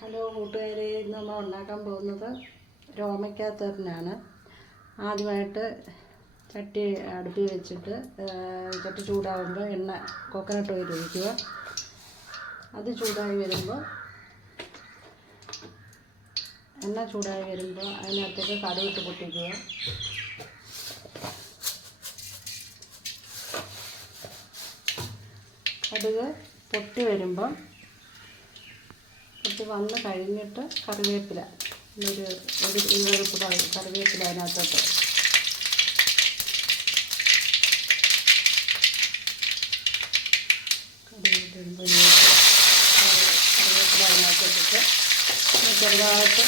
Hello കൂട്ടുകാരെ ഇന്ന് നമ്മൾ ഉണ്ടാക്കാൻ പോകുന്നത് രോമയ്ക്കാത്തറിനാണ് ആദ്യമായിട്ട് ചട്ടി അടുപ്പിൽ വെച്ചിട്ട് ചട്ടി ചൂടാകുമ്പോൾ എണ്ണ കോക്കനട്ട് ഓയിൽ ഒഴിക്കുക. അത് ചൂടായി വരുമ്പോൾ എണ്ണ ചൂടായി വരുമ്പോൾ അതിനകത്തേക്ക് കടുവിട്ട് പൊട്ടിക്കുക. കടുക് പൊട്ടി വരുമ്പം പൊട്ടി വന്ന് കഴിഞ്ഞിട്ട് കറിവേപ്പില. ഒരു ഒരു ഇരുപത് കറിവേപ്പില അതിനകത്തോട്ട്. കറിവേപ്പില അതിനകത്തോട്ടിട്ട് ചെറുതായിട്ട്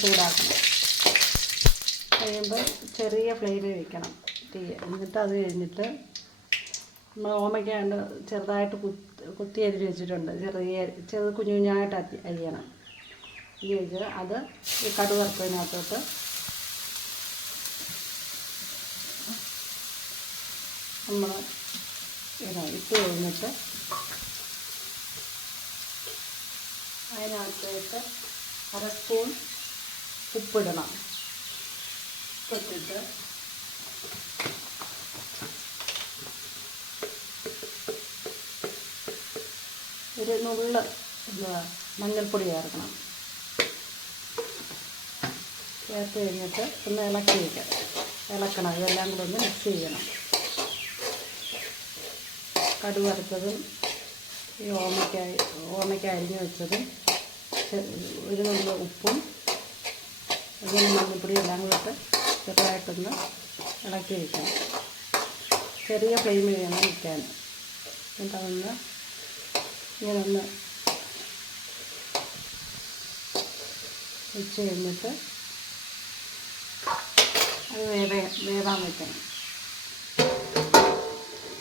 ചൂടാക്കണം. കഴിയുമ്പോൾ ചെറിയ ഫ്ലെയിമിൽ വെക്കണം. തീ. എന്നിട്ട് അത് കഴിഞ്ഞിട്ട് നമ്മൾ ഓമയ്ക്കാണ്ട് ചെറുതായിട്ട് കുത്തി അരിഞ്ഞ് വെച്ചിട്ടുണ്ട്. ചെറിയ ചെറു കുഞ്ഞു കുഞ്ഞായിട്ട് അരി അരിയണം. അരി വെച്ച് അത് ഈ കടു വറുത്തതിനകത്തോട്ട് നമ്മൾ ഇടാം ഇട്ട് കഴിഞ്ഞിട്ട് അതിനകത്തേക്ക് അര സ്പൂൺ ഉപ്പിടണം. ഉപ്പിട്ടിട്ട് ഒരു നുള്ള എന്താ മഞ്ഞൾപ്പൊടി ചേർക്കണം. ചേർത്ത് കഴിഞ്ഞിട്ട് ഒന്ന് ഇളക്കി വയ്ക്കാം ഇളക്കണം ഇതെല്ലാം കൂടെ ഒന്ന് മിക്സ് ചെയ്യണം. കടുക് വറുത്തതും ഈ ഓമയ്ക്കായി ഓമയ്ക്ക അരിഞ്ഞ് വെച്ചതും ഒരു നുള്ള ഉപ്പും അതുപോലെ മഞ്ഞൾപ്പൊടി എല്ലാം കൂടെ ചെറുതായിട്ടൊന്ന് ഇളക്കി വയ്ക്കണം ചെറിയ ഫ്ലെയിം ചെയ്യണം വയ്ക്കാൻ എന്നിട്ട് ഒന്ന് വെച്ച് കഴിഞ്ഞിട്ട് അത് വേവ വേവാൻ വെക്കണം.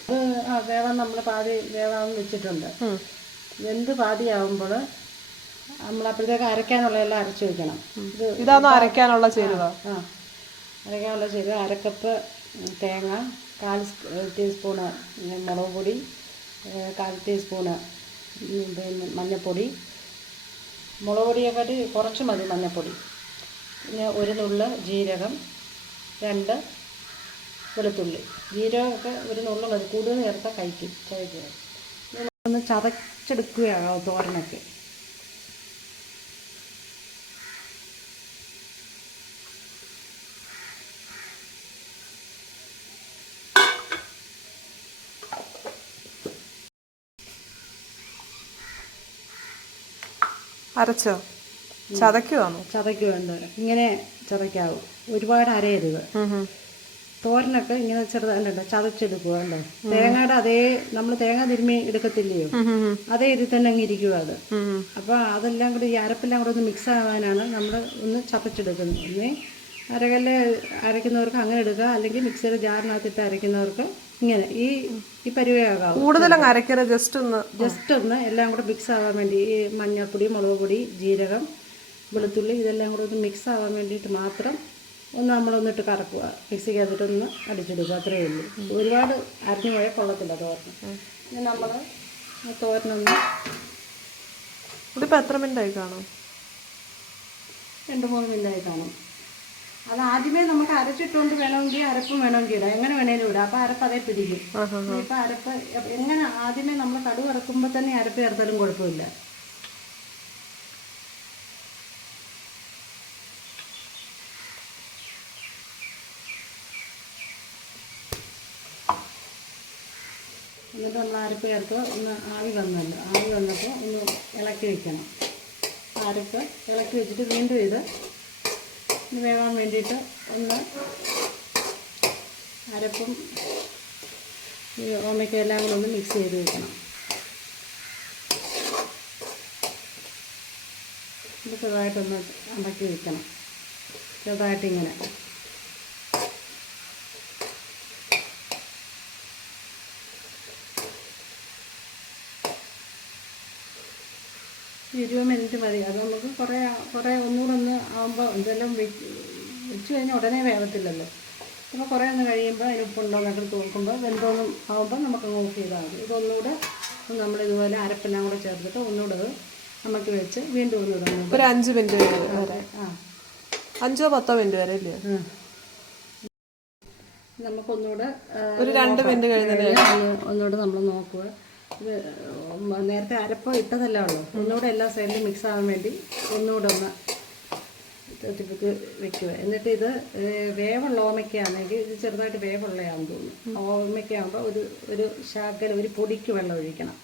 അത് ആ വേവാൻ നമ്മൾ പാതി വേവാൻ വെച്ചിട്ടുണ്ട്. വെന്ത് പാതിയാവുമ്പോൾ നമ്മൾ അപ്പോഴത്തേക്ക് അരയ്ക്കാനുള്ള എല്ലാം അരച്ച് വെക്കണം. ഇത് ഇതാണോ അരയ്ക്കാനുള്ള ചേരുവ? ആ. അരയ്ക്കാനുള്ള ചേരുവ അരക്കപ്പ് തേങ്ങ കാൽ ടീസ്പൂണ് മുളക് പൊടി കാൽ ടീസ്പൂണ് പിന്നെ മഞ്ഞൾപ്പൊടി മുളക് പൊടിയെക്കാട്ടി കുറച്ച് മതി മഞ്ഞൾപ്പൊടി പിന്നെ ഒരു നുള്ള് ജീരകം. രണ്ട് വെളുത്തുള്ളി. ജീരകമൊക്കെ ഒരു നുള്ള് മതി. കൂടുതൽ ചേർത്താൽ കഴിക്കും. ചതയ്ക്കുക ഒന്ന് ചതച്ചെടുക്കുകയാണ് തോരനൊക്കെ. അരച്ചോ? ചതയ്ക്കുവാണോ ചതയ്ക്ക് വേണ്ടത് ഇങ്ങനെ ചതയ്ക്കാവും. ഒരുപാട് അരയരുത്. തോരനൊക്കെ ഇങ്ങനെ ചെറുതാണ്ടോ ചതച്ചെടുക്കുക തേങ്ങയുടെ അതേ നമ്മൾ തേങ്ങ തിരുമ്മി എടുക്കത്തില്ലയോ? അതേ ഇതിൽ തന്നെ അങ്ങ് ഇരിക്കുക അത്? അപ്പോൾ അതെല്ലാം കൂടി ഈ അരപ്പെല്ലാം കൂടെ ഒന്ന് മിക്സ് ആവാനാണ് നമ്മൾ ഒന്ന് ചതച്ചെടുക്കുന്നത്. ഒന്നേ അരകല്ല് അരയ്ക്കുന്നവർക്ക് അങ്ങനെ എടുക്കുക അല്ലെങ്കിൽ മിക്സിയുടെ ജാറിനകത്തിട്ട് അരയ്ക്കുന്നവർക്ക് ഇങ്ങനെ. ഈ ഈ പരിവയാകാം കൂടുതലും അരയ്ക്കരുത് ജസ്റ്റ് ഒന്ന്. ജസ്റ്റ് ഒന്ന് എല്ലാം കൂടെ മിക്സ് ആവാൻ വേണ്ടി ഈ മഞ്ഞൾപ്പൊടി മുളക് പൊടി ജീരകം വെളുത്തുള്ളി ഇതെല്ലാം കൂടെ ഒന്ന് മിക്സ് ആവാൻ വേണ്ടിയിട്ട് മാത്രം ഒന്ന് നമ്മളൊന്നിട്ട് കറക്കുക. മിക്സിക്കകത്തിട്ടൊന്ന് അടിച്ചെടുക്കുക അത്രയേ ഉള്ളൂ. ഒരുപാട് അരഞ്ഞു പോയാൽ കൊള്ളത്തില്ല തോരൻ ഇനി നമ്മൾ തോരനൊന്ന് ഇതിപ്പോൾ എത്ര മിനിറ്റായി കാണും? രണ്ട് മൂന്ന് മിനിറ്റായി കാണും. അത് ആദ്യമേ നമുക്ക് അരച്ചിട്ടുകൊണ്ട് വേണമെങ്കിൽ അരപ്പും വേണമെങ്കിൽ ഇടാം. എങ്ങനെ വേണേലും ഇടാം. അപ്പൊ അരപ്പ് അതേ പിടിക്കും. ഇപ്പൊ അരപ്പ് എങ്ങനെ ആദ്യമേ നമ്മൾ കടുവ് ഇറക്കുമ്പോൾ തന്നെ അരപ്പ് ചേർത്താലും കുഴപ്പമില്ല. എന്നിട്ട് നമ്മൾ അരപ്പ് ചേർത്ത് ഒന്ന് ആവി വന്നല്ലോ. ആവി വന്നപ്പോൾ ഒന്ന് ഇളക്കി വെക്കണം. അരപ്പ് ഇളക്കി വെച്ചിട്ട് വീണ്ടും ഇത് വേവാൻ വേണ്ടിയിട്ട് ഒന്ന് അരപ്പും ഈ ഓമയ്ക്കും എല്ലാം കൂടെ ഒന്ന് മിക്സ് ചെയ്ത് വെക്കണം. ഇത് ചെറുതായിട്ടൊന്ന് അടക്കി വെക്കണം. ചെറുതായിട്ടിങ്ങനെ. ഇരുപത് മിനിറ്റ് മതി. അത് നമുക്ക് കുറേ കുറേ ഒന്നൂറൊന്ന് ഒന്ന് ആകുമ്പോൾ ഇതെല്ലാം വെച്ച് വെച്ച് കഴിഞ്ഞാൽ ഉടനെ വേവത്തില്ലല്ലോ. അപ്പോൾ കുറേ ഒന്ന് കഴിയുമ്പോൾ അതിന് ഉപ്പുണ്ടോ എന്നൊക്കെ നോക്കുമ്പോൾ വെന്തോന്നും ആകുമ്പോൾ നമുക്ക് ഓഫ് ചെയ്താൽ മതി. ഇതൊന്നുകൂടെ നമ്മൾ ഇതുപോലെ അരപ്പെല്ലാം കൂടെ ചേർത്തിട്ട് ഒന്നുകൂടെ അത് നമുക്ക് വെച്ച് വീണ്ടും ഒന്ന് ഇടാം ഒരു അഞ്ച് മിനിറ്റ് വരെ ആ. അഞ്ചോ പത്തോ മിനിറ്റ് വരെ ഇല്ലേ? ഉം. നമുക്കൊന്നുകൂടെ ഒരു രണ്ട് മിനിറ്റ് കഴിഞ്ഞാൽ ഒന്ന് ഒന്നുകൂടെ നമ്മൾ നോക്കുക നേരത്തെ അരപ്പ് ഇട്ടതല്ലേ ഉള്ളൂ. ഒന്നുകൂടെ എല്ലാ സൈഡിലും മിക്സ് ആവാൻ വേണ്ടി ഒന്നുകൂടെ ഒന്ന് തിപ്പിക്ക് വെക്കുക. എന്നിട്ട് ഇത് വേവുള്ള ഓമയ്ക്കാണെങ്കിൽ ഇത് ചെറുതായിട്ട് വേവുള്ളയാണെന്ന് തോന്നുന്നു. ഓമയ്ക്കാകുമ്പോൾ ഒരു ഒരു ശാക്കല ഒരു പൊടിക്ക് വെള്ളം ഒഴിക്കണം.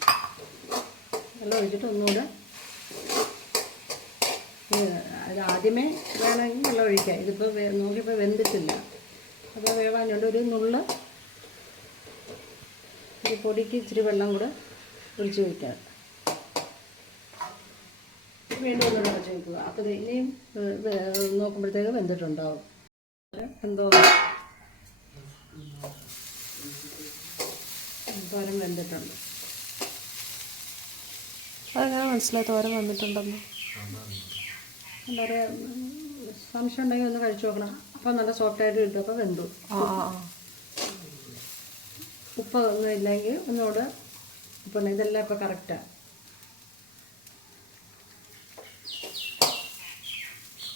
വെള്ളം ഒഴിച്ചിട്ട് ഒന്നുകൂടെ അത് ആദ്യമേ വേണമെങ്കിൽ വെള്ളം ഒഴിക്കാം. ഇതിപ്പോൾ നോക്കിയപ്പോൾ വെന്തിട്ടില്ല. അപ്പോൾ വേവാഞ്ഞുകൊണ്ട് ഒരു നുള്ള് ഈ പൊടിക്ക് ഇച്ചിരി വെള്ളം കൂടെ ഒഴിച്ച് വയ്ക്കാം വീണ്ടും ഒന്നുകൂടെ അടച്ച് വയ്ക്കുക അപ്പോൾ ഇനിയും നോക്കുമ്പോഴത്തേക്ക് വെന്തിട്ടുണ്ടാവും. എന്തോ തോരൻ വെന്തിട്ടുണ്ട്. അതെങ്ങനെ മനസ്സിലായി? തോരൻ വന്നിട്ടുണ്ടെന്ന്. വളരെ സംശയം ഉണ്ടെങ്കിൽ ഒന്ന് കഴിച്ചു നോക്കണം. അപ്പോൾ നല്ല സോഫ്റ്റായിട്ട് കിട്ടും. അപ്പോൾ വെന്തു. ആ ആ. ഉപ്പ് ഒന്നും ഇല്ലെങ്കിൽ ഒന്നുകൂടെ ഉപ്പുണ്ട് ഇതെല്ലാം ഇപ്പോൾ കറക്റ്റാണ്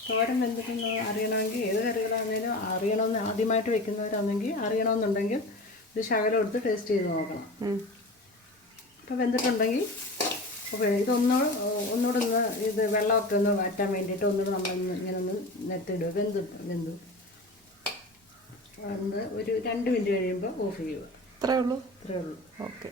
തോരൻ വെന്തിട്ടെന്ന് അറിയണമെങ്കിൽ ഏത് കറികളാണെങ്കിലും അറിയണമെന്ന് ആദ്യമായിട്ട് വെക്കുന്നവരാണെങ്കിൽ അറിയണമെന്നുണ്ടെങ്കിൽ ഇത് ശകലം എടുത്ത് ടേസ്റ്റ് ചെയ്ത് നോക്കണം. ഇപ്പം അപ്പോൾ വെന്തിട്ടുണ്ടെങ്കിൽ അപ്പോൾ ഇതൊന്ന് ഒന്നുകൂടെ ഒന്ന് ഇത് വെള്ളമൊക്കെ ഒന്ന് വാറ്റാൻ വേണ്ടിയിട്ട് ഒന്നുകൂടെ നമ്മളൊന്ന് ഇങ്ങനെ ഒന്ന് നെറ്റിടുക. വെന്ത് വെന്തു. വെന്ത് ഒരു രണ്ട് മിനിറ്റ് കഴിയുമ്പോൾ ഓഫ് ചെയ്യുക. ഇത്രയേ ഉള്ളൂ? അത്രേ ഉള്ളൂ. ഓക്കെ.